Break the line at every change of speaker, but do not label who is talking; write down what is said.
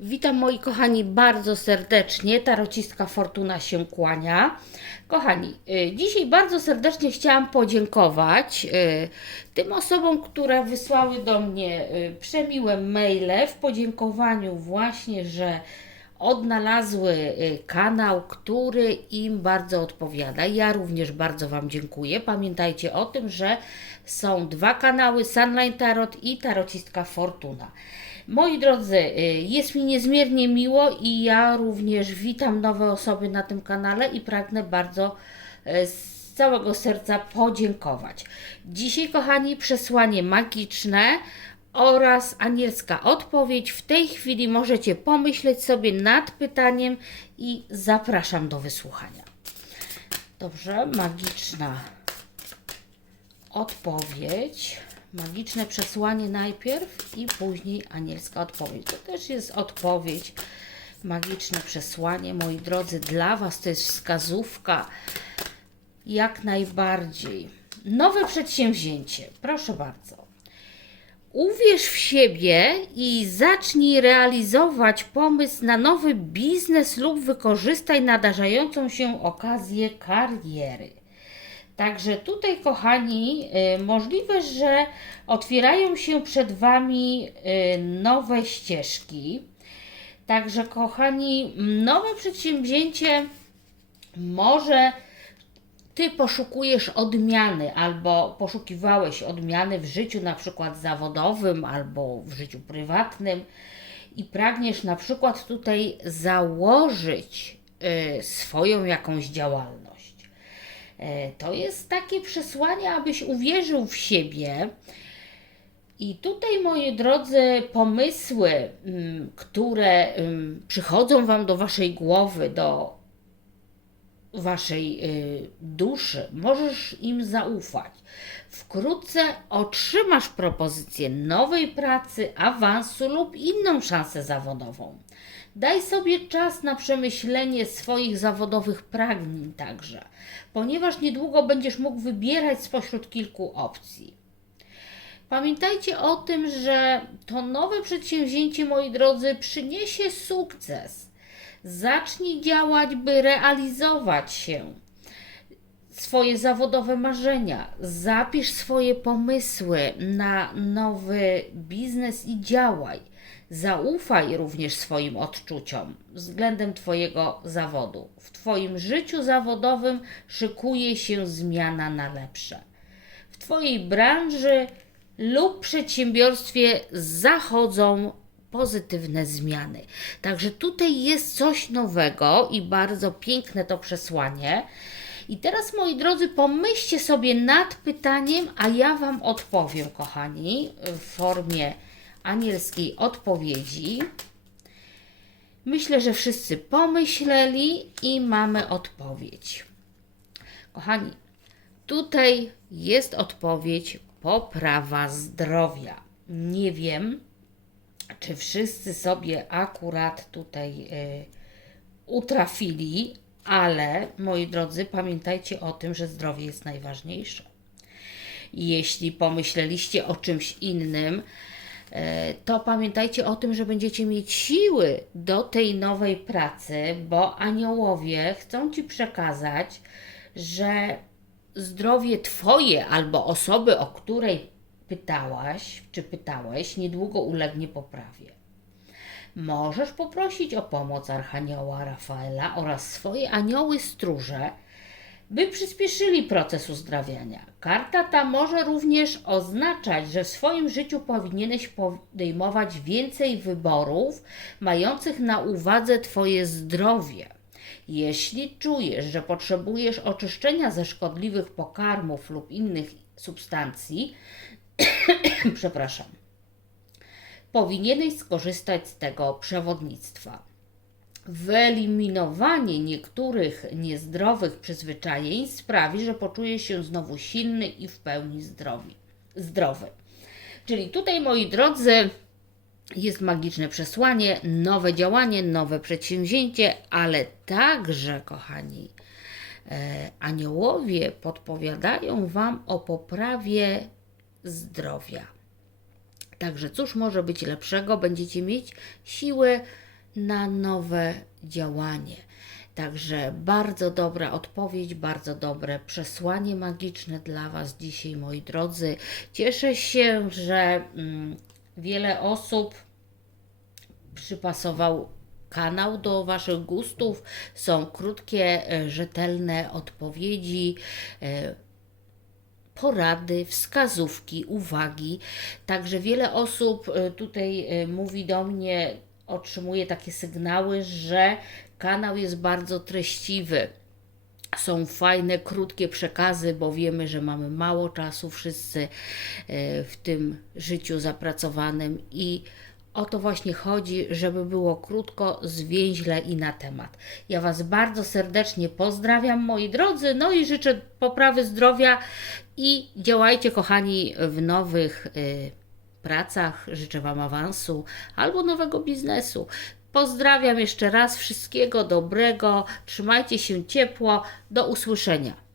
Witam moi kochani bardzo serdecznie. Tarocistka Fortuna się kłania. Kochani, y, dzisiaj bardzo serdecznie chciałam podziękować y, tym osobom, które wysłały do mnie y, przemiłe maile w podziękowaniu właśnie, że odnalazły y, kanał, który im bardzo odpowiada. Ja również bardzo Wam dziękuję. Pamiętajcie o tym, że są dwa kanały: Sunline Tarot i Tarocistka Fortuna. Moi drodzy, y, jest mi niezmiernie miło i ja również witam nowe osoby na tym kanale i pragnę bardzo y, z całego serca podziękować. Dzisiaj, kochani, przesłanie magiczne oraz anielska odpowiedź. W tej chwili możecie pomyśleć sobie nad pytaniem i zapraszam do wysłuchania. Dobrze, magiczna odpowiedź. Magiczne przesłanie najpierw i później anielska odpowiedź. To też jest odpowiedź. Magiczne przesłanie, moi drodzy, dla Was to jest wskazówka jak najbardziej. Nowe przedsięwzięcie, proszę bardzo. Uwierz w siebie i zacznij realizować pomysł na nowy biznes lub wykorzystaj nadarzającą się okazję kariery. Także tutaj, kochani, y, możliwe, że otwierają się przed Wami y, nowe ścieżki. Także, kochani, nowe przedsięwzięcie może ty poszukujesz odmiany albo poszukiwałeś odmiany w życiu na przykład zawodowym albo w życiu prywatnym i pragniesz na przykład tutaj założyć y, swoją jakąś działalność. E, To jest takie przesłanie, abyś uwierzył w siebie. I tutaj, moi drodzy, pomysły, mm, które mm, przychodzą Wam do Waszej głowy, do Waszej y, duszy, możesz im zaufać. Wkrótce otrzymasz propozycję nowej pracy, awansu lub inną szansę zawodową. Daj sobie czas na przemyślenie swoich zawodowych pragnień także, ponieważ niedługo będziesz mógł wybierać spośród kilku opcji. Pamiętajcie o tym, że to nowe przedsięwzięcie, moi drodzy, przyniesie sukces. Zacznij działać, by realizować się swoje zawodowe marzenia. Zapisz swoje pomysły na nowy biznes i działaj. Zaufaj również swoim odczuciom względem Twojego zawodu. W Twoim życiu zawodowym szykuje się zmiana na lepsze. W Twojej branży lub przedsiębiorstwie zachodzą pozytywne zmiany. Także tutaj jest coś nowego i bardzo piękne to przesłanie. I teraz, moi drodzy, pomyślcie sobie nad pytaniem, a ja Wam odpowiem, kochani, w formie anielskiej odpowiedzi. Myślę, że wszyscy pomyśleli i mamy odpowiedź. Kochani, tutaj jest odpowiedź poprawa zdrowia. Nie wiem, czy wszyscy sobie akurat tutaj y, utrafili, ale moi drodzy, pamiętajcie o tym, że zdrowie jest najważniejsze. Jeśli pomyśleliście o czymś innym, e, to pamiętajcie o tym, że będziecie mieć siły do tej nowej pracy, bo aniołowie chcą Ci przekazać, że zdrowie Twoje albo osoby, o której pytałaś czy pytałeś, niedługo ulegnie poprawie. Możesz poprosić o pomoc Archanioła Rafaela oraz swoje anioły stróże, by przyspieszyli proces uzdrawiania. Karta ta może również oznaczać, że w swoim życiu powinieneś podejmować więcej wyborów mających na uwadze Twoje zdrowie. Jeśli czujesz, że potrzebujesz oczyszczenia ze szkodliwych pokarmów lub innych substancji, przepraszam, powinieneś skorzystać z tego przewodnictwa. Wyeliminowanie niektórych niezdrowych przyzwyczajeń sprawi, że poczujesz się znowu silny i w pełni zdrowi, zdrowy. Czyli tutaj, moi drodzy, jest magiczne przesłanie, nowe działanie, nowe przedsięwzięcie, ale także, kochani, e, aniołowie podpowiadają Wam o poprawie zdrowia. Także cóż może być lepszego? Będziecie mieć siłę na nowe działanie. Także bardzo dobra odpowiedź, bardzo dobre przesłanie magiczne dla Was dzisiaj, moi drodzy. Cieszę się, że mm, wiele osób przypasował kanał do Waszych gustów. Są krótkie, e, rzetelne odpowiedzi. e, porady, wskazówki, uwagi. Także wiele osób e, tutaj e, mówi do mnie, otrzymuje takie sygnały, że kanał jest bardzo treściwy. Są fajne, krótkie przekazy, bo wiemy, że mamy mało czasu wszyscy e, w tym życiu zapracowanym i o to właśnie chodzi, żeby było krótko, zwięźle i na temat. Ja Was bardzo serdecznie pozdrawiam, moi drodzy, no i życzę poprawy zdrowia i działajcie, kochani, w nowych y, pracach. Życzę Wam awansu albo nowego biznesu. Pozdrawiam jeszcze raz, wszystkiego dobrego, trzymajcie się ciepło, do usłyszenia.